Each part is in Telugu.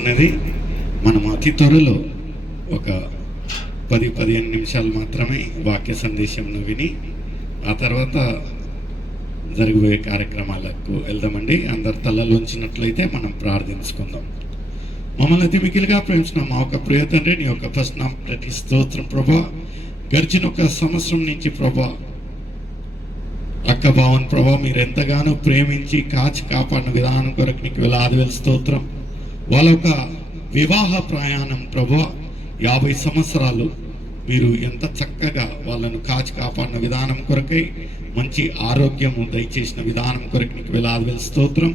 అనేది మనం అతి త్వరలో ఒక 10-15 నిమిషాలు మాత్రమే వాక్య సందేశంను విని ఆ తర్వాత జరగబోయే కార్యక్రమాలకు వెళ్దామండి. అందరు తలలోంచినట్లయితే మనం ప్రార్థించుకుందాం. మమ్మల్ని అతి మిగిలిగా ప్రేమించిన మా ఒక ప్రియ తండ్రి, నీ యొక్క ఫస్ట్ నామటి స్తోత్రం ప్రభా. గడిచిన ఒక సంవత్సరం నుంచి ప్రభా అక్క బావన్ ప్రభా మీరు ఎంతగానో ప్రేమించి కాచి కాపాడిన విధానం కొరకు నీకు వేలాది స్తోత్రం. వాళ్ళ ఒక వివాహ ప్రయాణం ప్రభా 50 సంవత్సరాలు మీరు ఎంత చక్కగా వాళ్ళను కాచి కాపాడిన విధానం కొరకై మంచి ఆరోగ్యము దయచేసిన విధానం కొరకు నీకు వేలాది స్తోత్రం.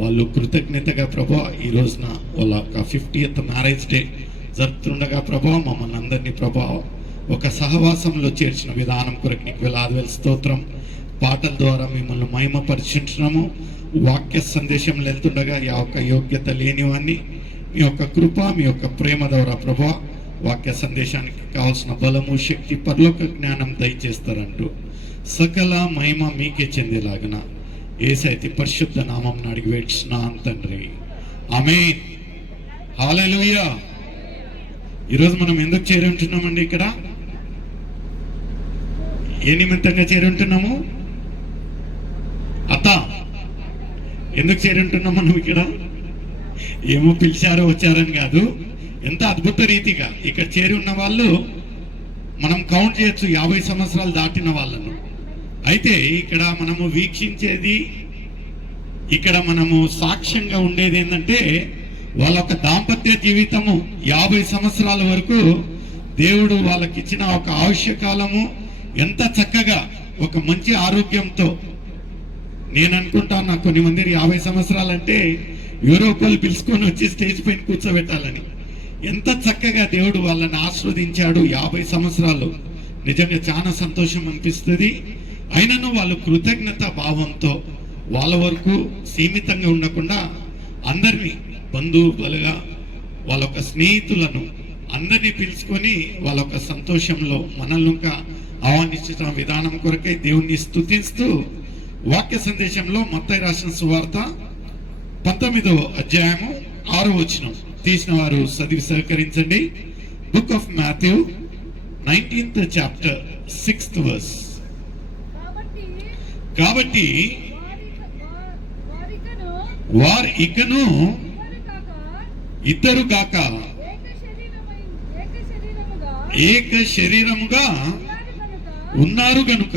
వాళ్ళు కృతజ్ఞతగా ప్రభా ఈ రోజున వాళ్ళ ఒక 50th మ్యారేజ్ డే జరుపుతుండగా ప్రభా మమ్మల్ని అందరినీ ప్రభా ఒక సహవాసంలో చేర్చిన విధానం కొరకు నీకు వేలాది స్తోత్రం. పాటల ద్వారా మిమ్మల్ని మహిమపరిచించున్నాము. వాక్య సందేశంలో వెళ్తుండగా ఆ యొక్క యోగ్యత లేనివాన్ని మీ యొక్క కృప మీ యొక్క ప్రేమ ద్వారా ప్రభా వాక్య సందేశానికి కావాల్సిన బలము శక్తి పరలోక జ్ఞానం దయచేస్తారంటూ సకల మహిమ మీకే చెందేలాగన యేసయ్య పరిశుద్ధ నామం అడిగి వేడుచున్నాను తండ్రి, ఆమేన్. హల్లెలూయా. ఈరోజు మనం ఎందుకు చేరి ఉంటున్నామండి? ఇక్కడ ఏ నిమిత్తంగా చేరి ఉంటున్నాము? అత్త ఎందుకు చేరి ఉంటున్నాం మనం ఇక్కడ? ఏమో పిలిచారో వచ్చారని కాదు, ఎంత అద్భుత రీతిగా ఇక్కడ చేరి ఉన్న వాళ్ళు మనం కౌంట్ చేయొచ్చు 50 సంవత్సరాలు దాటిన వాళ్ళను. అయితే ఇక్కడ మనము వీక్షించేది, ఇక్కడ మనము సాక్ష్యంగా ఉండేది ఏంటంటే వాళ్ళ ఒక దాంపత్య జీవితము 50 సంవత్సరాల వరకు దేవుడు వాళ్ళకి ఇచ్చిన ఒక ఆయుష్యకాలము ఎంత చక్కగా ఒక మంచి ఆరోగ్యంతో. నేను అనుకుంటాను నాకు కొన్ని మంది 50 సంవత్సరాలు అంటే యూరోపల్ పిలుచుకొని వచ్చి స్టేజ్ పైన కూర్చోబెట్టాలని. ఎంత చక్కగా దేవుడు వాళ్ళని ఆస్వాదించాడు 50 సంవత్సరాలు. నిజంగా చాలా సంతోషం అనిపిస్తుంది. అయినను వాళ్ళు కృతజ్ఞత భావంతో వాళ్ళ వరకు సీమితంగా ఉండకుండా అందరినీ బంధువులుగా వాళ్ళ ఒక స్నేహితులను అందరినీ పిలుచుకొని వాళ్ళ ఒక సంతోషంలో మనల్ని ఇంకా ఆహ్వానించిన విధానం కొరకై దేవుణ్ణి స్తుతిస్తూ వాక్య సందేశంలో మత్తయి రాసిన సువార్త 19వ అధ్యాయము 6వ వచనం తీసిన వారు చదివి సహకరించండి. Book of Matthew 19th chapter 6th verse. కాబట్టి వారు ఇకను ఇద్దరు గాక ఏక శరీరముగా ఉన్నారు గనుక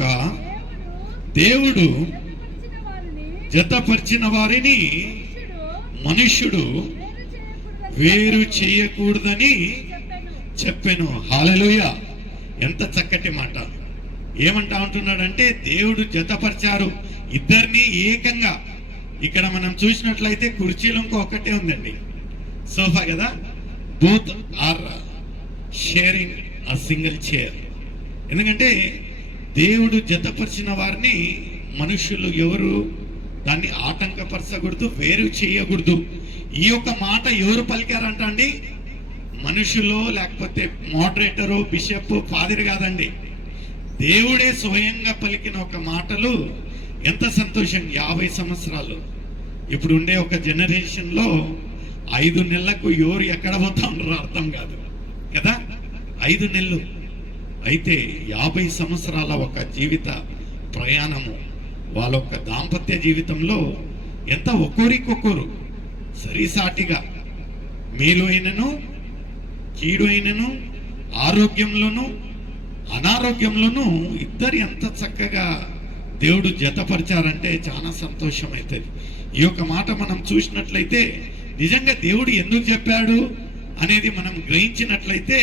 దేవుడు జతపరిచిన వారిని మనుష్యుడు వేరు చేయకూడదని చెప్పాను. హల్లెలూయా. ఎంత చక్కటి మాట. ఏమంటా ఉంటున్నాడంటే దేవుడు జతపరిచారు ఇద్దరిని ఏకంగా. ఇక్కడ మనం చూసినట్లయితే కుర్చీలు ఇంకొకటే ఉందండి, సోఫా కదా. Both are sharing a single chair. ఎందుకంటే దేవుడు జతపరిచిన వారిని మనుషులు ఎవరు దాన్ని ఆటంకపరచకూడదు, వేరు చేయకూడదు. ఈ యొక్క మాట ఎవరు పలికారంట అండి? మనుషులు లేకపోతే మోడరేటరు బిషప్ ఫాదర్ కాదండి, దేవుడే స్వయంగా పలికిన ఒక మాటలు. ఎంత సంతోషం. 50 సంవత్సరాలు ఇప్పుడు ఉండే ఒక జనరేషన్లో 5 నెలలకు ఎవరు ఎక్కడ పోతా ఉన్నారో అర్థం కాదు కదా. 5 నెలలు అయితే 50 సంవత్సరాల ఒక జీవిత ప్రయాణము వాళ్ళ యొక్క దాంపత్య జీవితంలో ఎంత ఒక్కొరికొక్కరు సరిసాటిగా మేలు అయినను కీడు అయినను ఆరోగ్యంలోను అనారోగ్యంలోనూ ఇద్దరు ఎంత చక్కగా దేవుడు జతపరిచారంటే చాలా సంతోషం అవుతుంది. ఈ యొక్క మాట మనం చూసినట్లయితే నిజంగా దేవుడు ఎందుకు చెప్పాడు అనేది మనం గ్రహించినట్లయితే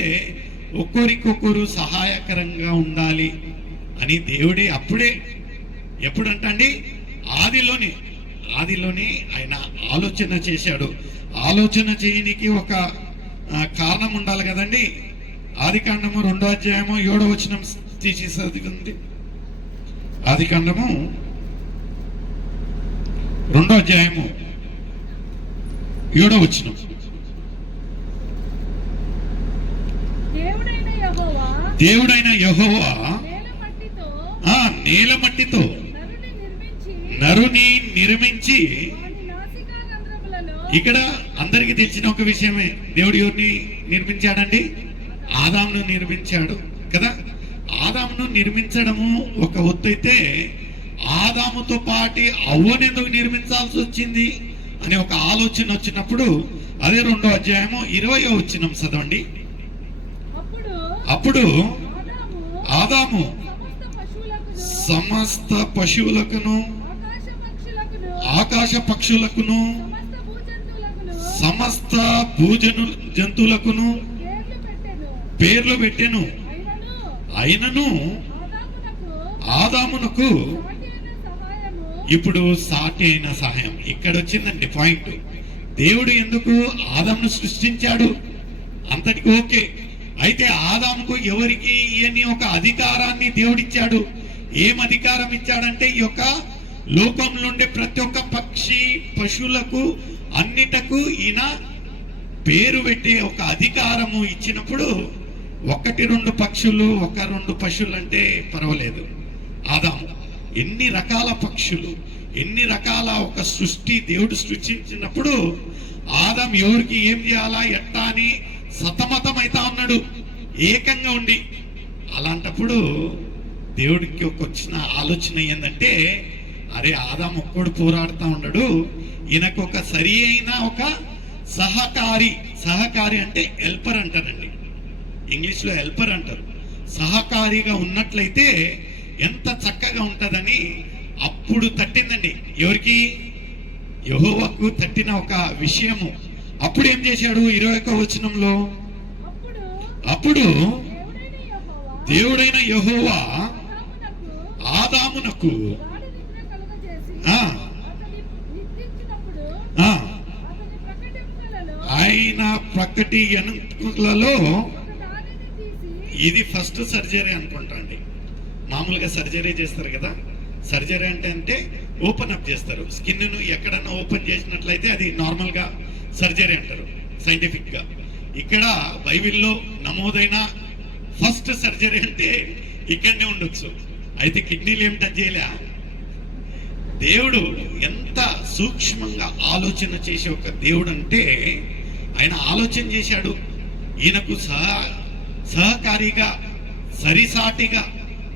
ఒక్కొరికొక్కరు సహాయకరంగా ఉండాలి అని దేవుడే అప్పుడే ఎప్పుడంటండి ఆదిలోనే ఆయన ఆలోచన చేశాడు. ఆలోచన చేయనికి ఒక కారణం ఉండాలి కదండి. ఆదికాండము 2వ అధ్యాయము 7వ వచనం తీసి చదివింది. ఆదికాండము 2వ అధ్యాయము 7వ వచనం. దేవుడైన యెహోవా నేల మట్టితో నరుని నిర్మించి ఇక్కడ అందరికీ తెలిసిన ఒక విషయమే, దేవుడు ఎవరిని నిర్మించాడండి? ఆదామును నిర్మించాడు కదా. ఆదామును నిర్మించడము ఒక ఒత్తైతే, ఆదాముతో పాటి అవ్వను ఎందుకు నిర్మించాల్సి వచ్చింది అనే ఒక ఆలోచన వచ్చినప్పుడు, అదే 2వ అధ్యాయము 20వ వచనం చదవండి. అప్పుడు ఆదాము సమస్త పశువులకును, ఆకాశ పక్షులకును, సమస్త భూజను జంతువులకును పేర్లు పెట్టెను. అయినను ఆదామునకు ఇప్పుడు సాటి అయిన సహాయం. ఇక్కడ వచ్చిందండి పాయింట్. దేవుడు ఎందుకు ఆదామును సృష్టించాడు అంతటికి ఓకే. అయితే ఆదాముకు ఎవరికి ఇయని ఒక అధికారాన్ని దేవుడిచ్చాడు. ఏం అధికారం ఇచ్చాడంటే, ఈ యొక్క లోకంలో ఉండే ప్రతి ఒక్క పక్షి పశువులకు అన్నిటకు ఈయన పేరు పెట్టే ఒక అధికారము ఇచ్చినప్పుడు, 1-2 పక్షులు 1-2 పశువులు అంటే పర్వాలేదు. ఆదాము ఎన్ని రకాల పక్షులు, ఎన్ని రకాల ఒక సృష్టి దేవుడు సృష్టించినప్పుడు, ఆదాం ఎవరికి ఏం చేయాలా ఎట్టా అని సతమతమైతా ఉన్నాడు ఏకంగా ఉండి. అలాంటప్పుడు దేవుడికి ఒక వచ్చిన ఆలోచన ఏంటంటే, అరే ఆదాం ఒక్కడు పోరాడుతూ ఉన్నాడు, ఈయనకు ఒక సరి అయిన ఒక సహకారి అంటే హెల్పర్ అంటారండి, ఇంగ్లీష్లో హెల్పర్ అంటారు. సహకారిగా ఉన్నట్లయితే ఎంత చక్కగా ఉంటుందని అప్పుడు తట్టిందండి. ఎవరికి? యెహోవాకు తట్టిన ఒక విషయము. అప్పుడు ఏం చేశాడు? 21వ వచనంలో, అప్పుడు దేవుడైన యెహోవా ఆదామునకు ఆయన ప్రక్కటి ఎముకలలో, ఇది ఫస్ట్ సర్జరీ అనుకుంటా అండి. మామూలుగా సర్జరీ చేస్తారు కదా. సర్జరీ అంటే ఓపెన్ అప్ చేస్తారు స్కిన్ను. ఎక్కడన్నా ఓపెన్ చేసినట్లయితే అది నార్మల్గా సర్జరీ అంటారు సైంటిఫిక్ గా. ఇక్కడ బైబిల్లో నమోదైన ఫస్ట్ సర్జరీ అంటే ఇక్కడనే ఉండొచ్చు. అయితే కిడ్నీలు ఏం టచ్ చేయలే. దేవుడు ఎంత సూక్ష్మంగా ఆలోచన చేసే ఒక దేవుడు అంటే, ఆయన ఆలోచన చేశాడు. ఈయనకు సహకారిగా సరిసాటిగా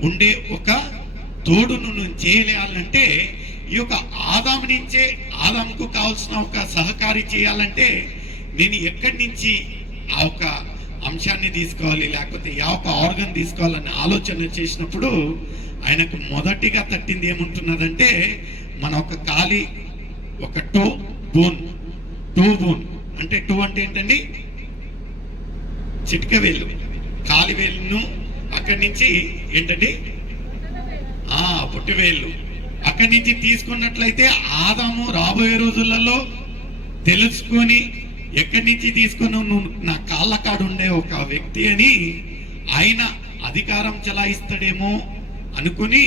ఉండే ఒక తోడును చేయలేయాలంటే, ఈ యొక్క ఆదాము నుంచే ఆదాముకు కావాల్సిన ఒక సహకారి చేయాలంటే, నేను ఎక్కడి నుంచి ఆ ఒక అంశాన్ని తీసుకోవాలి, లేకపోతే ఆ ఒక ఆర్గన్ తీసుకోవాలని ఆలోచన చేసినప్పుడు, ఆయనకు మొదటిగా తట్టింది ఏముంటున్నదంటే, మన ఒక కాలి ఒక టో బోన్ అంటే టో అంటే ఏంటండి? చిటిక వేలు, కాలి వేలును అక్కడి నుంచి ఏంటండి పుట్టి వేళ్ళు అక్కడి నుంచి తీసుకున్నట్లయితే, ఆదాము రాబోయే రోజులలో తెలుసుకొని ఎక్కడి నుంచి తీసుకొని నువ్వు నా కాళ్ళ కాడు ఉండే ఒక వ్యక్తి అని ఆయన అధికారం చెలాయిస్తాడేమో అనుకుని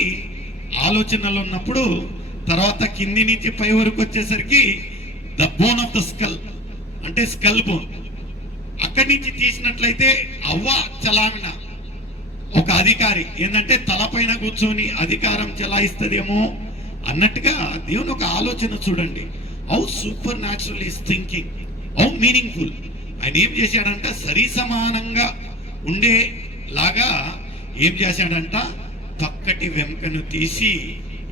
ఆలోచనలు ఉన్నప్పుడు, తర్వాత కింది నుంచి పై వరకు వచ్చేసరికి the bone of the skull అంటే స్కల్ బోన్, అక్కడి నుంచి తీసినట్లయితే అవ్వ చలామిన ఒక అధికారి ఏంటంటే తలపైన కూర్చొని అధికారం చెలాయిస్తుందేమో అన్నట్టుగా దేవుని ఒక ఆలోచన చూడండి. How super natural is thinking, how meaningful. ఆయన ఏం చేశాడంట? సరి సమానంగా ఉండేలాగా ఏం చేశాడంట? పక్కటి వెంకను తీసి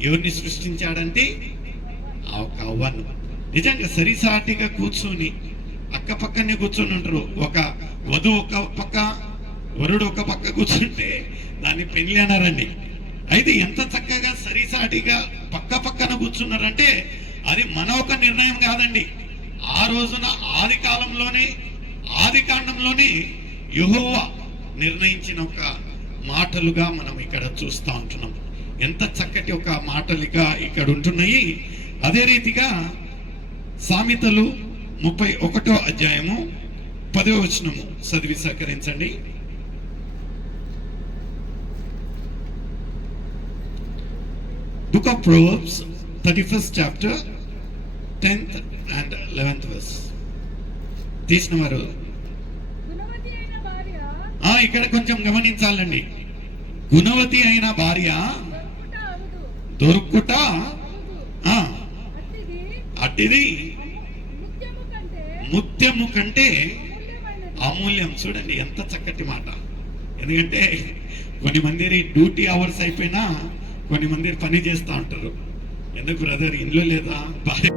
ఎవరిని సృష్టించాడంటే ఆ ఒక అవ్వను. నిజంగా సరిసాటిగా కూర్చొని అక్క పక్కనే కూర్చొని ఉంటారు. ఒక వధువు ఒక పక్క, వరుడు ఒక పక్క కూర్చుంటే దాన్ని పెళ్లి అన్నారండి. అయితే ఎంత చక్కగా సరిసాటిగా పక్క పక్కన కూర్చున్నారంటే, అది మన ఒక నిర్ణయం కాదండి. ఆ రోజున ఆది కాలంలోనే, ఆది కాండంలోనే యెహోవా నిర్ణయించిన ఒక మాటలుగా మనం ఇక్కడ చూస్తూ ఉంటున్నాం. ఎంత చక్కటి ఒక మాటలుగా ఇక్కడ ఉంటున్నాయి. అదే రీతిగా సామెతలు 31వ అధ్యాయము 10వ వచనము చదివి సహకరించండి. Book of Proverbs, 31st chapter, 10th and 11th verse. తీసిన వారు ఇక్కడ కొంచెం గమనించాలండి. గుణవతి అయిన భార్య దొరుకుట అట్టిది ముత్యము కంటే అమూల్యం. చూడండి ఎంత చక్కటి మాట. ఎందుకంటే కొన్ని మంది డ్యూటీ అవర్స్ అయిపోయినా కొన్ని మంది పని చేస్తూ ఉంటారు. ఎందుకు బ్రదర్, ఇంట్లో లేదా భార్య